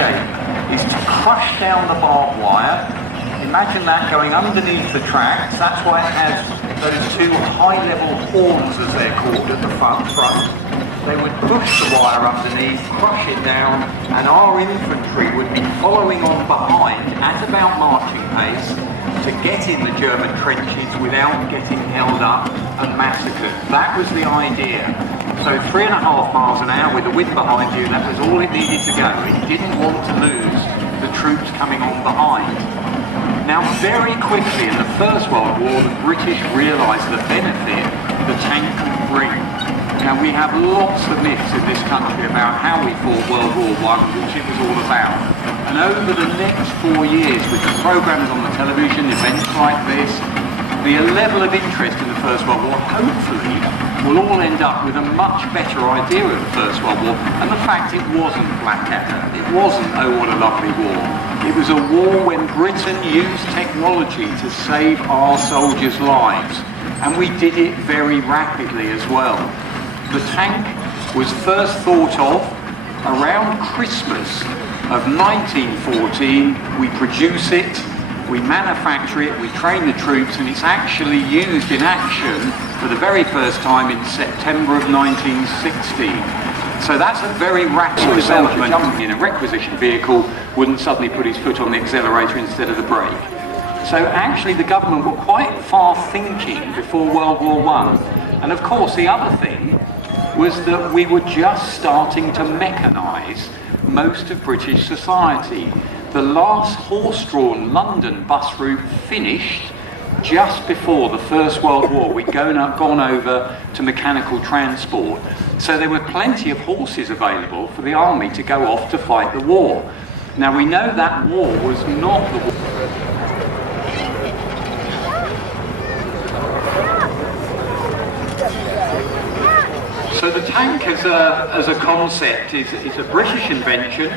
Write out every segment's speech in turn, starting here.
shape is to crush down the barbed wire. Imagine that going underneath the tracks. That's why it has those two high-level horns, as they're called, at the front. They would push the wire underneath, crush it down, and our infantry would be following on behind at about marching pace to get in the German trenches without getting held up and massacred. That was the idea. So 3.5 miles an hour with the wind behind you, that was all it needed to go. It didn't want to lose the troops coming on behind. Now, very quickly in the First World War, the British realised the benefit the tank could bring. Now, we have lots of myths in this country about how we fought World War I, which it was all about. And over the next 4 years, with the programmes on the television, events like this, the level of interest in the First World War, hopefully, will all end up with a much better idea of the First World War. And the fact it wasn't Blackadder, it wasn't Oh What a Lovely War. It was a war when Britain used technology to save our soldiers' lives. And we did it very rapidly as well. The tank was first thought of around Christmas of 1914. We produce it, we manufacture it, we train the troops, and it's actually used in action for the very first time in September of 1916. So that's a very rapid development. Jumping in a requisition vehicle wouldn't suddenly put his foot on the accelerator instead of the brake. So actually the government were quite far thinking before World War I. And of course the other thing was that we were just starting to mechanise most of British society. The last horse-drawn London bus route finished just before the First World War. We'd gone over to mechanical transport. So there were plenty of horses available for the army to go off to fight the war. Now we know that war was not the war. So the tank as a concept is a British invention.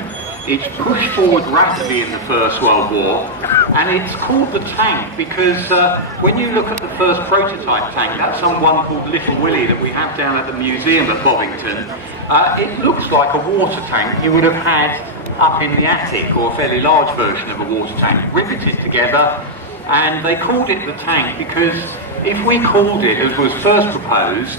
It's pushed forward rapidly in the First World War, and it's called the tank because when you look at the first prototype tank, that's on one called Little Willie that we have down at the museum at Bovington, it looks like a water tank you would have had up in the attic, or a fairly large version of a water tank, riveted together, and they called it the tank because if we called it, as was first proposed,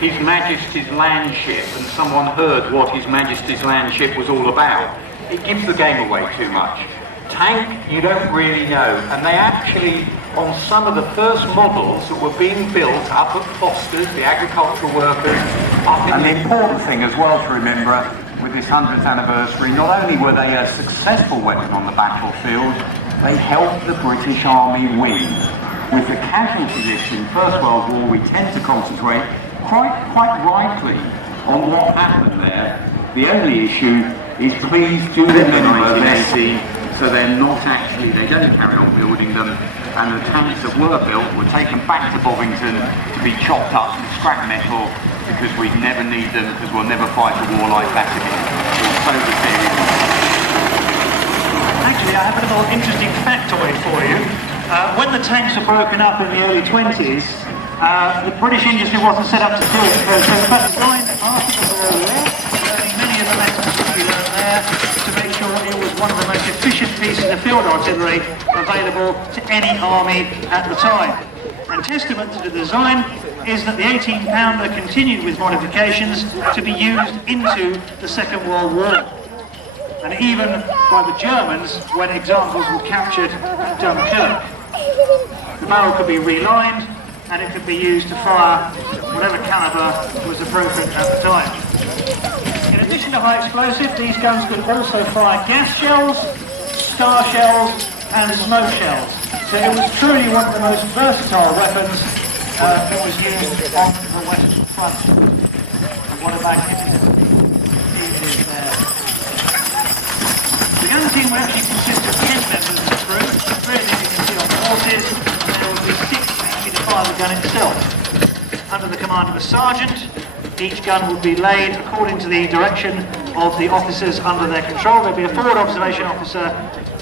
His Majesty's Landship, and someone heard what His Majesty's Landship was all about, it gives the game away too much. Tank, you don't really know, and they actually, on some of the first models that were being built up at Foster's, the agricultural workers, up in... And the important thing as well to remember with this 100th anniversary, not only were they a successful weapon on the battlefield, they helped the British Army win. With the casualty list in First World War, we tend to concentrate quite rightly on what happened there. The only issue is please do them messy, so they're not actually, they don't carry on building them, and the tanks that were built were taken back to Bovington to be chopped up and scrap metal because we'd never need them because we'll never fight a war like that again. So the theory. Actually, I have a little interesting factoid for you. When the tanks were broken up in the early 20s, the British industry wasn't set up to do it, so they were designed after the war, learning many of the lessons that we learned there to make sure it was one of the most efficient pieces of field artillery available to any army at the time. And testament to the design is that the 18-pounder continued with modifications to be used into the Second World War. And even by the Germans when examples were captured at Dunkirk. The barrel could be relined and it could be used to fire whatever calibre was appropriate at the time. In addition to high explosive, these guns could also fire gas shells, star shells and smoke shells. So it was truly one of the most versatile weapons that was used on the Western Front. And what a magnificent team is there. The gun team will actually consist of 10 members of the crew, 3 of them you can see on the horses, and there will be 6 actually to fire the gun itself. Under the command of a sergeant, each gun would be laid according to the direction of the officers under their control. There'll be a forward observation officer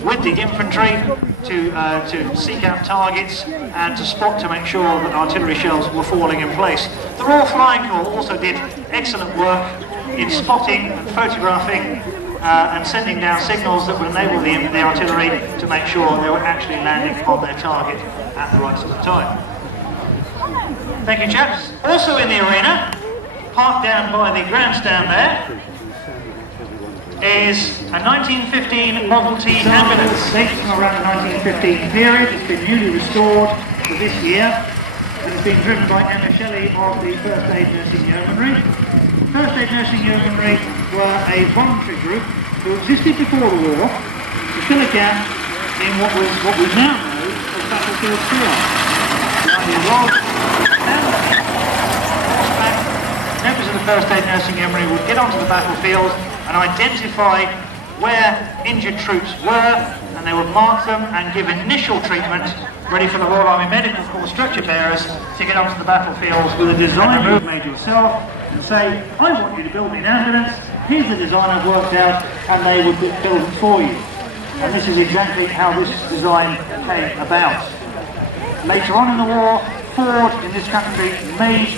with the infantry to seek out targets and to spot to make sure that artillery shells were falling in place. The Royal Flying Corps also did excellent work in spotting and photographing and sending down signals that would enable the artillery to make sure they were actually landing on their target at the right sort of time. Thank you, chaps. Also in the arena, parked down by the grandstand there, is a 1915 Model T ambulance. Dates from around the 1915 period. It's been newly restored for this year. And it's been driven by Emma Shelley of the First Aid Nursing Yeomanry. First Aid Nursing Yeomanry were a voluntary group who existed before the war to fill a gap in what we now know as battlefield triage. The idea was members of the First Aid Nursing Yeomanry would get onto the battlefield and identify where injured troops were, and they would mark them and give initial treatment ready for the Royal Army Medical Corps stretcher bearers to get onto the battlefield with a design you've made yourself and say, I want you to build me an ambulance, here's the design I've worked out, and they would build it for you. And this is exactly how this design came about. Later on in the war, Ford in this country made